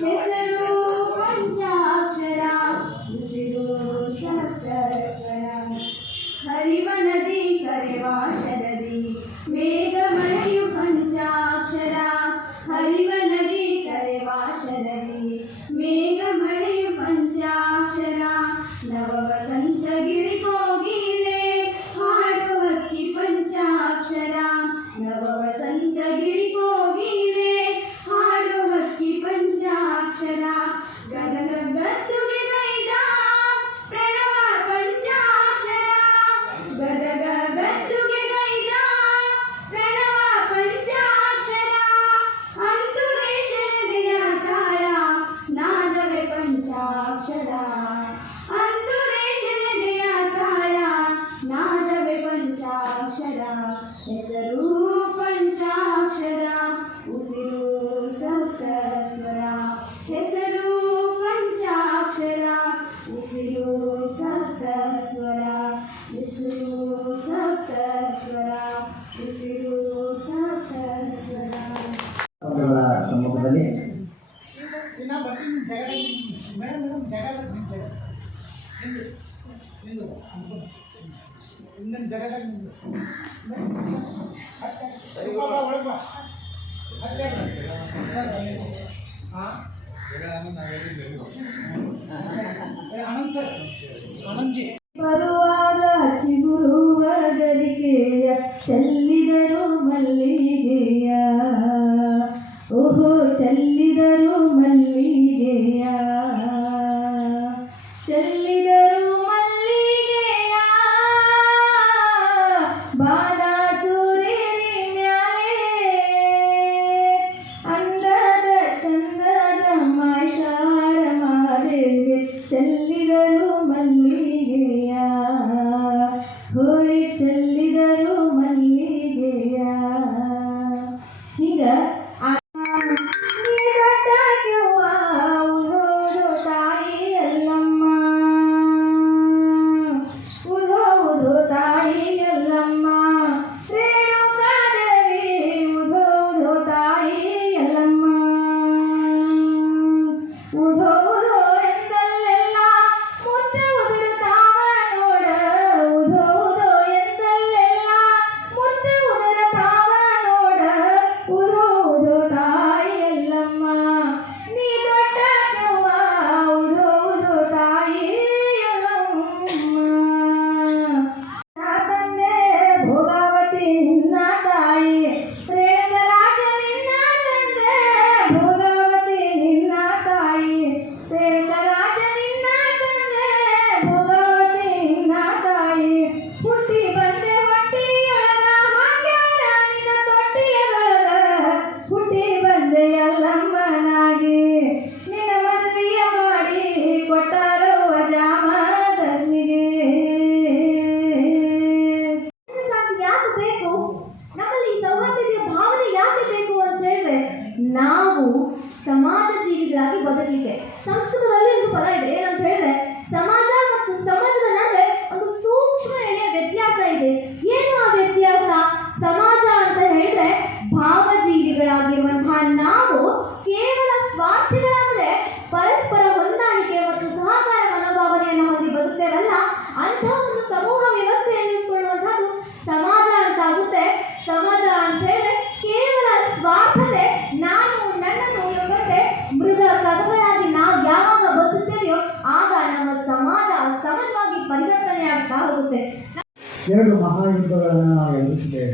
ಹೆಸರು ಪಂಚಾಕ್ಷರ ಉಸಿರು ಸಪ್ತಸ್ವರ ಹರಿವ ನದಿ ಕರೆವ ಶರದಿ ಮೇಘ ಮಳೆಯು ಪಂಚಾಕ್ಷರ ಹರಿವ ನದಿ ಕರೆವ ಶರದಿ ಮೇಘ ಮಳೆಯು ಪಂಚಾಕ್ಷರ ನವ ವಸಂತ ಗಿಳಿ ಕೋಗಿಲೆ ಹಾಡು ಹಕ್ಕಿ ಪಂಚಾಕ್ಷರ ನವ ವಸಂತ ಗಿಳಿ ಕೋಗಿಲೆ ಹಾಡು ಹಕ್ಕಿ ಪಂಚಾಕ್ಷರ ಗಗನ ಗದ್ದುಗೆ ಗೈದ ಪ್ರಣವ ಪಂಚಾಕ್ಷರ ಗದಗ ಗದ್ದುಗೆ ಗೈದ ಪ್ರಣವ ಪಂಚಾಕ್ಷರ ಅಂತುರೇಶನದೆಯ ಕಾಳ ನಾದವೇ ಪಂಚಾಕ್ಷರ ಅಂತುರೇಶನದೆಯ ಕಾಳ ನಾದವೇ ಪಂಚಾಕ್ಷರ ಹೆಸರು ಪಂಚಾಕ್ಷರ ಉಸಿರು ಸಪ್ತಸ್ವರ ಹೆಸರು ಪಂಚಾಕ್ಷರ ಉಸಿರು ಸಪ್ತಸ್ವರ ಹೆಸರು ಸಪ್ತಸ್ವರ ಉಸಿರು ಸಪ್ತಸ್ವರ ಸಮ್ಮುಖದಲ್ಲಿ ಬರುವಾಗ ಚಿಗುರುವ ಗರಿಕೆಯ ಚೆಲ್ಲಿದರು ಮಲ್ಲಿಗೆಯ ಓಹೋ ಚೆಲ್ಲಿದರು ಮಲ್ಲಿಗೆಯ ಚೆಲ್ಲಿದರು ಮಲ್ಲಿಗೆಯ ಬಾಲ ಸೂರ್ಯನಿ ಮ್ಯಾಲೆ ಅಂದದ ಚಂದದ ಮಾಯ್ಕಾರ ಮಾರೆಗೆ ಚೆಲ್ಲಿದರು ಮಲ್ಲಿಗೆಯ ಹೋಯ್ ಚೆಲ್ಲಿದರು ಮಲ್ಲಿಗೆಯ ಹೀಗ ತಾಯಿ ಎಲ್ಲಮ್ಮ ಉದೋ ಉದೋ ತಾಯಿ ಎಲ್ಲಮ್ಮ ರೇಣುಕಾದೇವಿ ಉದೋ ಉದೋ ತಾಯಿ ಎಲ್ಲಮ್ಮ ಉದೋ ಉದೋ ಎಂದಲ್ಲೆಲ್ಲ ಮುದ್ದೆ ಉದುರುತ್ತಾವ ನೋಡ ಉದೋ ಉದೋ ಎಂದಲ್ಲೆಲ್ಲ ಮುದ್ದೆ ಉದುರುತ್ತಾವ ನೋಡ ಉದೋ ಉದೋ ತಾಯಿ ಎಲ್ಲಮ್ಮ ನೀ ದೊಡ್ಡ ಕವ್ವ ಉದೋ ಉದೋ ತಾಯಿ ಎಲ್ಲಮ್ಮ ನಾ ತಂದೆ ಭೋಗಾವತಿ ನಿನ್ನ ತಾಯಿ ರೇಣುಕರಾಜ ನಿನ್ನ ತಂದೆ ಭೋಗಾವತಿ ನಿನ್ನ ತಾಯಿ ರೇಣುಕರಾಜ ನಿನ್ನ ತಂದೆ ಭೋಗಾವತಿ ನಿನ್ನ ತಾಯಿ ಹುಟ್ಟಿ ಬಂದೆ ಹೊಟ್ಟಿಯೊಳಗ ಹಾಕ್ಯಾರ ನಿನ್ನ ತೊಟ್ಟಿಯದೊಳಗ ಹುಟ್ಟಿ ಬಂದೆ ಎಲ್ಲಮ್ಮನಾಗಿ ನಿನ್ನ ಮದುವೆಯ ಮಾಡಿ ಕೊಟ್ಟಾರೋ ಅಜಾಮ ಧರ್ಮಿಗೆ ಶಾಂತಿ ಯಾಕೆ ಬೇಕು ನಮ್ಮಲ್ಲಿ ಈ ಸೌಹಾರ್ದತೆಯ ಭಾವನೆ ಯಾಕೆ ಬೇಕು ಅಂತ ಹೇಳಿದ್ರೆ ನಾವು ಸಮಾಜ ಜೀವಿಗಳಾಗಿ ಬದಲಿಕೆ ಸಂಸ್ಕೃತದಲ್ಲಿ ಒಂದು ಪದ ಇದೆ ಏನಂತ ಹೇಳಿದ್ರೆ ಸಮಾಜ ಮತ್ತು ಸಮಾಜದ ನಡುವೆ ಒಂದು ಸೂಕ್ಷ್ಮ ಎಳೆಯ ವ್ಯತ್ಯಾಸ ಇದೆ ಏನು ಆ ವ್ಯತ್ಯಾಸ ಸಮಾಜ ಅಂತ ಹೇಳಿದ್ರೆ ಭಾವಜೀವಿಗಳಾಗಿರುವಂತಹ ನಾವು ಕೇವಲ ಸ್ವಾರ್ಥಿಗಳಾದರೆ ಪರಸ್ಪರ ಹೊಂದಾಣಿಕೆ ಮತ್ತು ಸಹಕಾರ ಮನೋಭಾವನೆಯನ್ನು ಹೊಂದಿ ಬದುಕ್ತೇವಲ್ಲ ಅಂತಹ ಒಂದು ಸಮೂಹ ವ್ಯವಸ್ಥೆ ಎನ್ನಿಸಿಕೊಳ್ಳುವಂತಹದ್ದು ಸಮಾಜ ಅಂತ ಆಗುತ್ತೆ ಸಮಾಜ ಅಂತ ಹೇಳಿದ್ರೆ ಕೇವಲ ಸ್ವಾರ್ಥತೆ ನಾನು ನನ್ನನ್ನು ಎಂಬಂತೆ ಮೃಗ ಕದಗಳಾಗಿ ನಾವು ಯಾವಾಗ ಬದುಕ್ತೇವೆಯೋ ಆಗ ನಮ್ಮ ಸಮಾಜ ಸಮಾಜವಾಗಿ ಪರಿವರ್ತನೆ ಆಗ್ತಾ ಹೋಗುತ್ತೆ. ಎರಡು ಮಹಾಯುದ್ಧಗಳನ್ನು ನಾವು ಎದುರಿಸಿದ್ದೇವೆ.